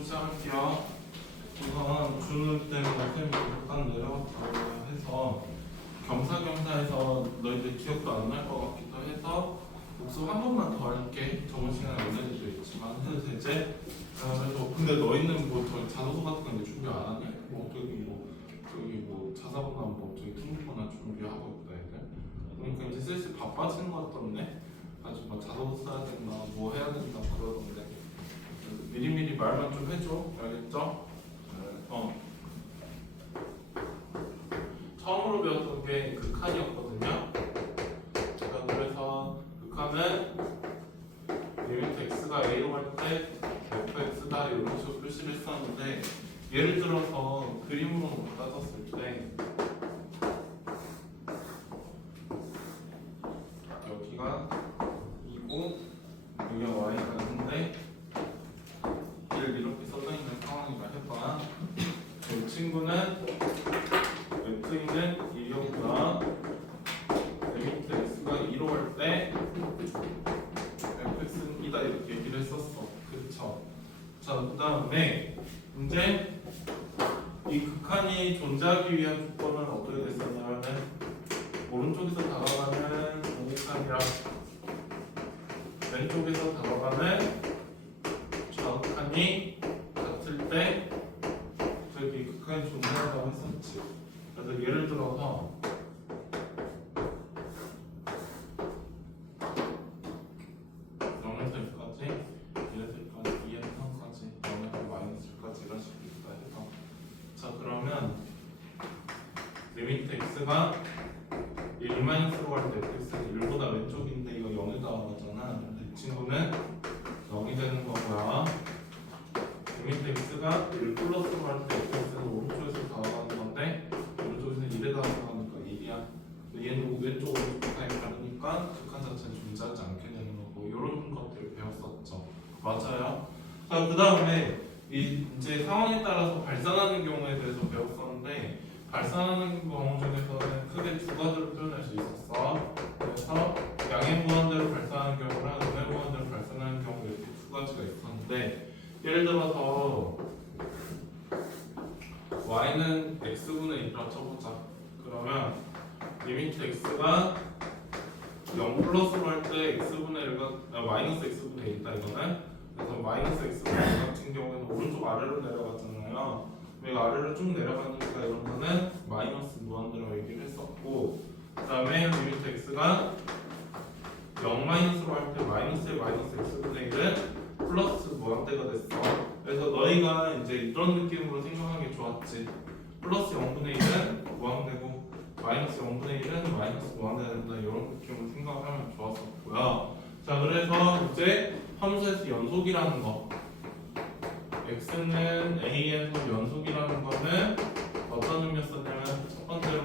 좀 시작할게요. 우선 준우 때문에 쌤이 잠깐 내려갔다고 해서 겸사겸사해서 너희들 기억도 안 날 것 같기도 해서 복습 한 번만 더 할게. 저번 시간에 언제도 있지만 해도 되지? 그래서 근데 너희는 뭐 자소서 같은 거 준비 안 하니? 뭐 저기 뭐 자사고나 뭐 저기 통보나 준비하고 있다 애들. 그러니까 이제 슬슬 바빠지는 것 같던데. 아주 뭐 자소서 써야 된다, 뭐 해야 된다 그러던데. 미리미리 말만 좀 해줘. 알겠죠? 처음으로 배웠던 게 극한이었거든요. 자, 그래서 극한은 리미트 x가 a로 갈 때 fx다 이런 식으로 표시를 했었는데, 예를 들어서 그림으로 따졌을 때 여기가 2고 여기가 y가 있는데 얘를 이렇게 써져 있는 상황이라 해봐. 이 친구는 f는 1이었구나. 리미트 x가 2로 갈 때 fx는 2다 이렇게 얘기를 했었어. 그쵸? 자, 그 다음에 이제 이 극한이 존재하기 위한 조건은 어떻게 됐었냐면은 오른쪽에서 다가가는 공극한이랑 왼쪽에서 다가가는 좌극한이 같을 때 저기 극한이 존재한다고 했었지. 그래서 예를 들어서 리미트 x가 1-로 갈 때 fx는 1보다 왼쪽인데 이거 0에 다가가잖아. 이 친구는 0이 되는 거고요. 리미트 x가 1 플러스로 갈 때 fx는 오른쪽에서 다가가는 건데 오른쪽에서는 1에 다가가니까 1이야. 근데 얘는 왼쪽 오른쪽 사이 다르니까 극한 자체는 존재하지 않게 되는 거고, 이런 것들을 배웠었죠. 맞아요? 자, 그 다음에 이제 상황에 따라서 발산하는 경우에 대해서 배웠었는데, 발산하는 경우 중에서는 크게 두 가지로 표현할 수 있었어. 그래서 양의 무한대로 발산하는 경우랑 음의 무한대로 발산하는 경우 이렇게 두 가지가 있었는데, 예를 들어서 y는 x분의 1이라고 쳐보자. 그러면 리미트 x가 0 플러스로 할 때 x분의 1가 마이너스 x분의 1이다 이거는. 그래서 마이너스 x분의 1 같은 경우에는 오른쪽 아래로 내려갔잖아요. 여기가 아래로 쭉 내려가니까 이런 거는 마이너스 무한대로 얘기를 했었고, 그 다음에 리미트 x가 0 마이너스로 할 때 마이너스의 마이너스 x분의 1은 플러스 무한대가 됐어. 그래서 너희가 이제 이런 느낌으로 생각하는 게 좋았지. 플러스 0분의 1은 무한대고 마이너스 0분의 1은 마이너스 무한대가 된다, 이런 느낌으로 생각하면 좋았었고요. 자, 그래서 이제 함수에서 연속이라는 거, x는 a에서 연속이라는 거는 어떤 의미였었냐면, 첫 번째로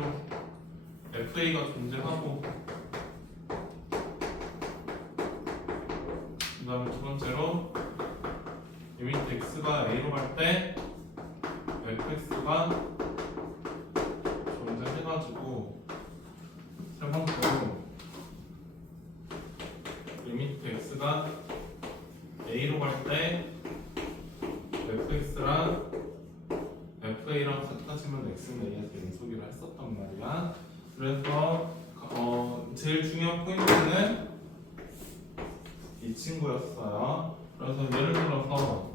fa가 존재하고, 그 다음에 두 번째로 리미트 x가 a로 갈 때 fx가 존재해가지고, 세 번째로 리미트 x가 a로 갈 때 fx랑 fa랑 같아지면 x는 a에서 연속이라 했었단 말이야. 그래서 제일 중요한 포인트는 이 친구였어요. 그래서 예를 들어서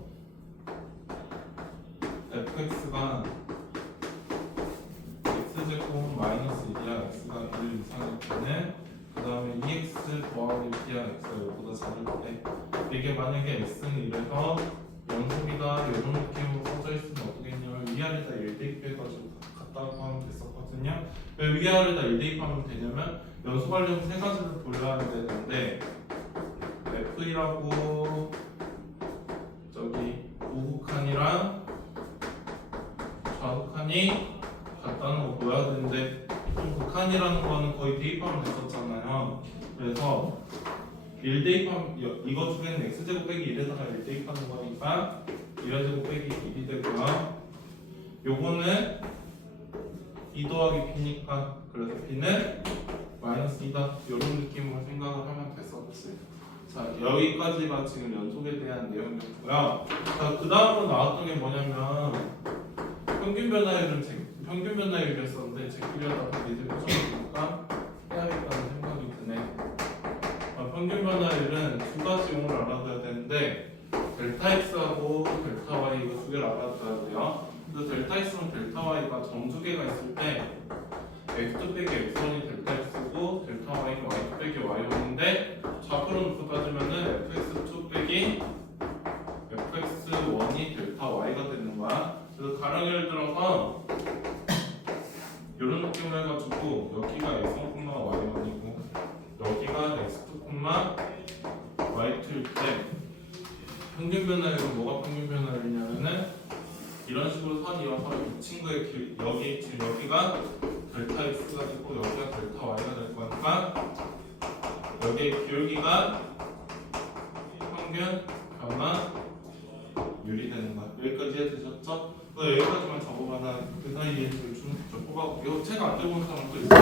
fx가 x제곱 마이너스 1이야 x가 1 이상일 때는, 그 다음에 2x 더하기 1이야 x가 0보다 작을 때, 이게 만약에 x는 1에서 연속이다 이런 느낌으로 써져 있으면 어떻게 했냐면 위아래다 1 대입해가지고 같다고 하면 됐었거든요. 왜 위아래다 1 대입하면 되냐면, 연속하려면 세 가지를 돌려야 되는데 f이라고 저기 우극한이랑 좌극한이 같다는 거 보여야 되는데, 극한이라는 거는 거의 대입하면 됐었잖아요. 그래서 1 대입하면 이거 중에는 x제곱 빼기 1에다가 1 대입하는 거니까 1제곱 빼기 1이 되고요. 요거는 2 더하기 b니까 그래서 b는 마이너스 2다, 이런 느낌으로 생각을 하면 됐었지. 자, 여기까지가 지금 연속에 대한 내용이었고요. 자, 그 다음으로 나왔던 게 뭐냐면 평균 변화율이었었는데 제끼려다가 이제 표정을 해야겠다는 생각이 드네. 평균 변화율은 두 가지 용어를 알아둬야 되는데 델타 x하고 델타 y 이거 두 개를 알아둬야 돼요. 그래서 델타 x는 델타 y가 점 두 개가 있을 때 x 빼기 x1이 델타 x고 델타 y는 y 빼기 y1인데 좌표로 놓고 따지면은 fx2 빼기 fx1이 델타 y가 되는 거야. 그래서 가령 예를 들어서 이런 느낌으로 해가지고 여기가 x1, y1이고 여기가 x2, y2일 때 평균 변화율은 뭐가 평균 변화율이냐면은 이런 식으로 선이 이어서 이 친구의 여기 지금 여기가 델타 x가 되고 여기가 델타 y가 될 거니까 여기의 기울기가 평균 변화율이 되는 거야. 여기까지 이해되셨죠? 여기까지만 적어봐라. 그 사이에 좀 뽑아볼게. 이거 책 안 들고 온 사람도 있어?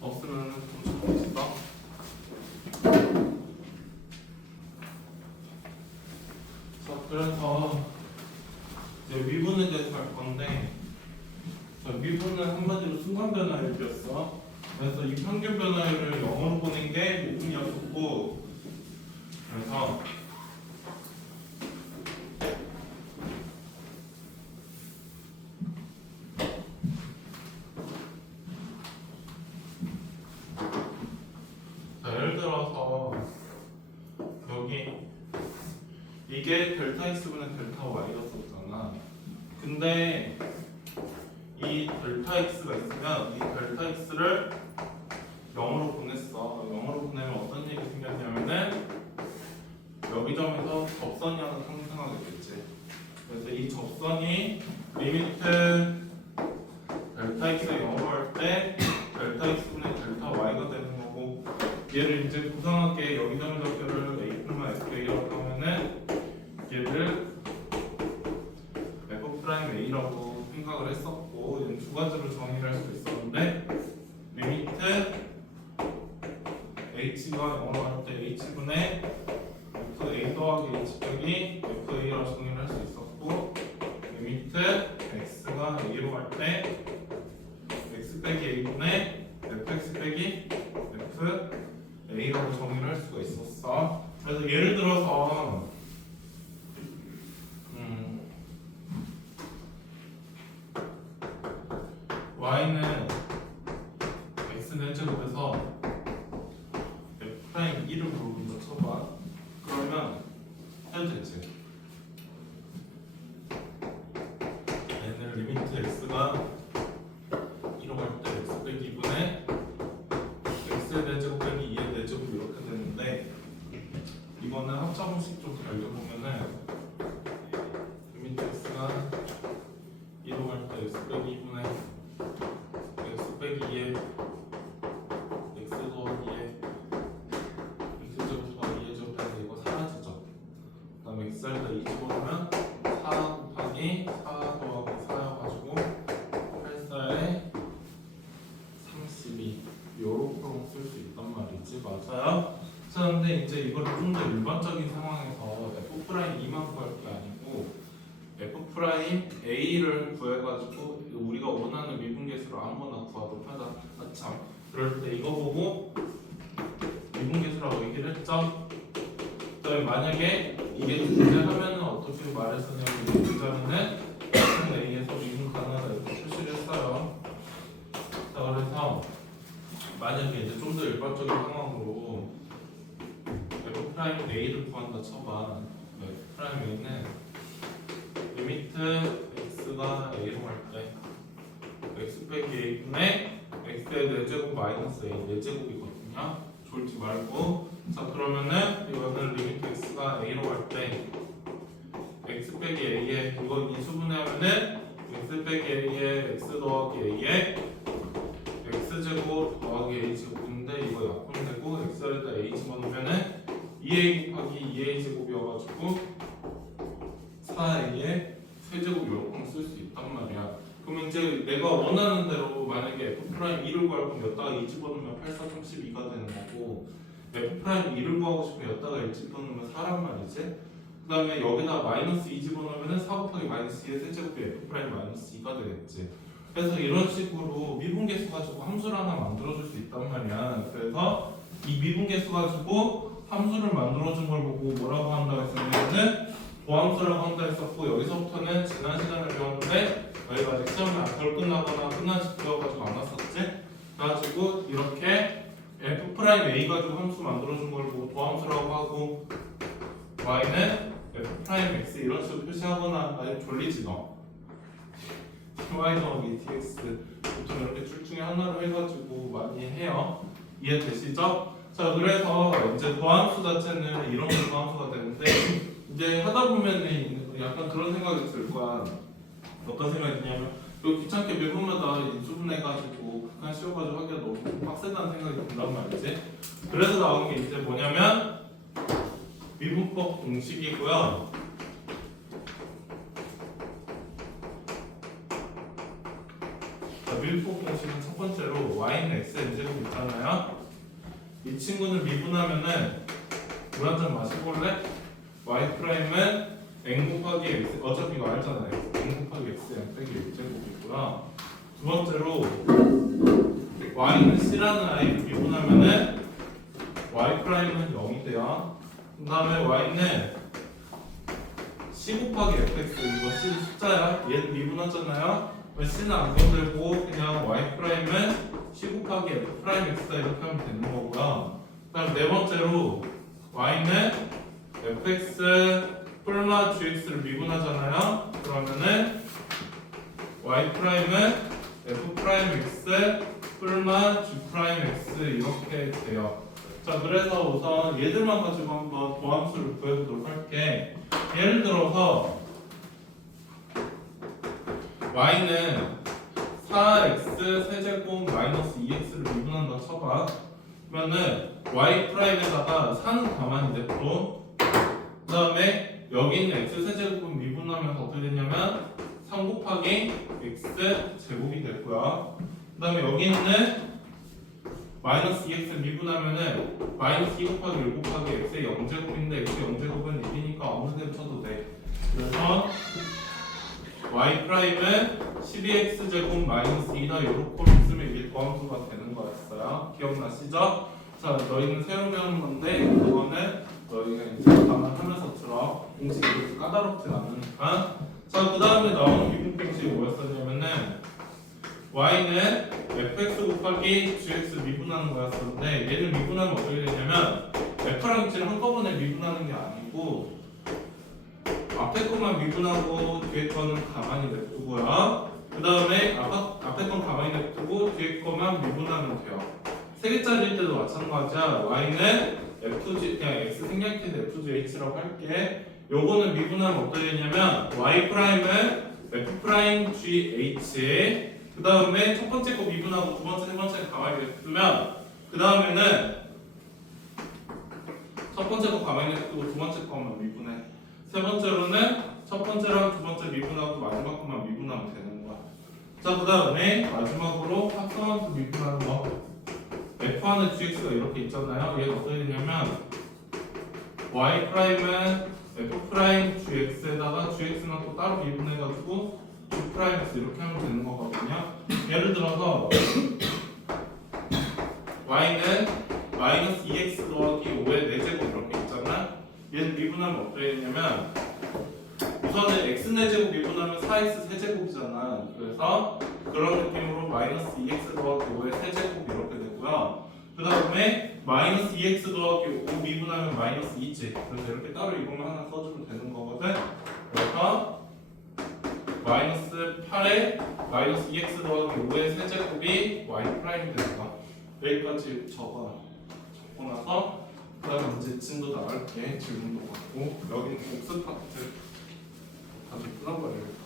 없으면 좀 적어있어. 자, 그래서 이제 미분에 대해서 할 건데, 자, 미분은 한마디로 순간 변화율이었어. 그래서 이 평균 변화율을 영어로 보낸 게 미분이었고, 그래서 자, 예를 들어서 여기 이게 델타 x분의 델타 y였었잖아. 근데 이 델타 x가 있으면 이 델타 x를 0으로 보냈어. 0으로 보내면 어떤 일이 생겼냐면은 여기 점에서 접선이 하나 상승하게 됐지. 그래서 이 접선이 리미트 델타 x를 0으로 할 때 델타 x분의 델타 y가 되는 거고, 얘를 이제 부상하게 여기 점의 적표를 a, fA라고 하면은 얘를 f'a라고 생각을 했었고, 얘는 두 가지로 정의를 할 수 있었는데 리미트 h가 0으로 할 때 h분의 fa 더하기 h 빼기 fa라고 정의를 할 수 있었고, 리미트 x가 a로 갈 때 x 빼기 a분의 fx 빼기 fa라고 정의를 할 수가 있었어. 그래서 예를 들어서 y는 x는 제곱해서 f'1을 물어본다 쳐봐. 그러면 해도 되지. 얘는 리미트 x가 1로 갈 때 x 빼기 2분의 x의 4제곱 빼기 2의 4제곱 이렇게 되는데, 이거는 합차공식 좀 알려보면은 리미트 x가 1로 갈 때 x 빼기 2분의 x 빼기 2의 x 더하기에 x제곱 더하기 2의 제곱 해서 이거 사라지죠. 그 다음에 x에다 2 집어넣으면 4 곱하기 4 더하기 4여가지고 8, 4에 32 요렇게 쓸 수 있단 말이지. 맞아요? 자, 근데 이제 이걸 좀 더 일반적인 상황에서 f'E만 구할 게 아니고 f'A를 구해가지고 우리가 원하는 미분계수를 아무거나 구하도 편하다. 참, 그럴 때 이거 보고 미분계수라고 얘기를 했죠. 그다음에 만약에 이게 존재하면은 어떻게 말했었냐면, 존재하면은 A에서 미분 가능하다 이렇게 표시를 했어요. 자, 그래서 만약에 이제 좀 더 일반적인 상황으로 f'A를 구한다 쳐봐. f'A는 리미트 x가 a로 갈 때 x 빼기 a분의 x의 4제곱 마이너스 a 4제곱이거든요. 졸지 말고. 자, 그러면은 이거는 리미트 x가 a로 갈 때 x 빼기 a에 이거 인수분해 하면은 x 빼기 a에 x 더하기 a에 x제곱 더하기 a제곱인데 이거 약분되고 x에다 a 집어넣으면은 2a 곱하기 2a 제곱이어가지고 4a의 세제곱 이렇게 쓸 수 있단 말이야. 그러면 이제 내가 원하는 대로 만약에 f'2를 구할 거면 여기다가 2 집어넣으면 8, 4, 32가 되는 거고, F'2를 구하고 싶으면 여기다가 1 집어넣으면 4란 말이지. 그 다음에 여기다 마이너스 2 집어넣으면 4 곱하기 마이너스 2의 세제곱이 F' 마이너스 2가 되겠지. 그래서 이런 식으로 미분계수 가지고 함수를 하나 만들어줄 수 있단 말이야. 그래서 이 미분계수 가지고 함수를 만들어준 걸 보고 뭐라고 한다고 했었냐면은 도함수라고 한다 했었고, 여기서부터는 지난 시간에 배웠는데 저희가 아직 시험이 덜 끝나거나 끝난 시기여가지고 안 왔었지. 그래가지고 이렇게 F'(A) 가지고 함수 만들어준 걸 보고 도함수라고 하고, Y는 F'X 이런 식으로 표시하거나, 아니 졸리지 너. y 더하기 dx 보통 이렇게 줄 중에 하나로 해가지고 많이 해요. 이해되시죠? 자, 그래서 이제 도함수 자체는 이런 게 도함수가 되는데, 이제 하다 보면은 약간 그런 생각이 들 거야. 어떤 생각이 드냐면, 이거 귀찮게 매번마다 인수분해가지고 극한 씌워가지고 하기가 너무 빡세다는 생각이 든단 말이지. 그래서 나온 게 이제 뭐냐면 미분법 공식이고요. 자, 미분법 공식은 첫 번째로 y는 x의 n제곱 있잖아요. 이 친구는 미분하면은 물 한 잔 마시볼래? y 프라임은 n 곱하기 x, 어차피 이거 알잖아요. n 곱하기 x n 빼기 1제곱이고요. 두 번째로 y는 c라는 i를 미분하면은 y 프라임은 0이 돼요. 그 다음에 y는 c 곱하기 fx, 이거 c 숫자야. 얘는 미분하잖아요. c는 안 건들고 그냥 y 프라임은 c 곱하기 f 프라임 x다 이렇게 하면 되는 거고요. 그 다음 네 번째로 y는 fx 뿔마 gx를 미분하잖아요. 그러면은 y 프라임은 f 프라임 x 뿔마 g 프라임 x 이렇게 돼요. 자, 그래서 우선 얘들만 가지고 한번 도함수를 구해보도록 할게. 예를 들어서 y는 4x 세제곱 마이너스 2x를 미분한다 쳐봐. 그러면은 y 프라임에다가 4는 가만히 냅둬. 그 다음에 여기 있는 x 세제곱은 미분하면서 어떻게 되냐면 3 곱하기 x 제곱이 됐고요. 그 다음에 여기 있는 마이너스 2x 미분하면은 마이너스 2 곱하기 1 곱하기 x의 0제곱인데 x 0제곱은 1이니까 아무 데나 쳐도 돼. 그래서 y 프라임은 12x 제곱 마이너스 2다 이렇게 쓰면 이게 도함수가 되는 거였어요. 기억나시죠? 자, 너희는 새로 배우는 건데 그거는 너희가 이제 감안하면서 들어. 공식이 그렇게 까다롭진 않으니까. 자, 그 다음에 나오는 미분 공식이 뭐였었냐면은 y는 fx 곱하기 gx 미분하는 거였었는데, 얘를 미분하면 어떻게 되냐면 f랑 x를 한꺼번에 미분하는 게 아니고 앞에 것만 미분하고 뒤에 거는 가만히 냅두고요. 그 다음에 앞에 건 가만히 냅두고 뒤에 거만 미분하면 돼요. 3개짜리일 때도 마찬가지야. y는 fg, 그냥 x 생략해서 fgh라고 할게. 요거는 미분하면 어떻게 되냐면 y 프라임은 f 프라임 gh, 그 다음에 첫 번째 거 미분하고 두 번째, 세 번째 가만히 냅두면, 그 다음에는 첫 번째 거 가만히 냅두고 두 번째 거만 미분해. 세 번째로는 첫 번째랑 두 번째 미분하고 마지막 것만 미분하면 되는 거야. 자, 그 다음에 마지막으로 합성함수 미분하는 거. f하는 gx가 이렇게 있잖아요. 얘가 어떻게 되냐면 y 프라임은 f 프라임 gx에다가 gx는 또 따로 미분해가지고 g 프라임 x 이렇게 하면 되는 거거든요. 예를 들어서 y는 마이너스 2x 더하기 5의 4제곱 이렇게 있잖아. 얘는 미분하면 어떻게 되냐면 우선은 x 4제곱 미분하면 4x 세제곱이잖아. 그래서 그런 느낌으로 마이너스 2x 더하기 5의 세제곱 이렇게 되고요. 그 다음에 마이너스 2x 더하기 5 미분하면 마이너스 2지. 그래서 이렇게 따로 이것만 하나 써주면 되는 거거든. 그래서 마이너스 8에 마이너스 2x 더하기 5의 세제곱이 y 프라임이 되는 거야. 여기까지 적고 나서 그 다음에 이제 진도 나갈게. 질문도 받고 여기는 복습 파트 다들 끊어버려요.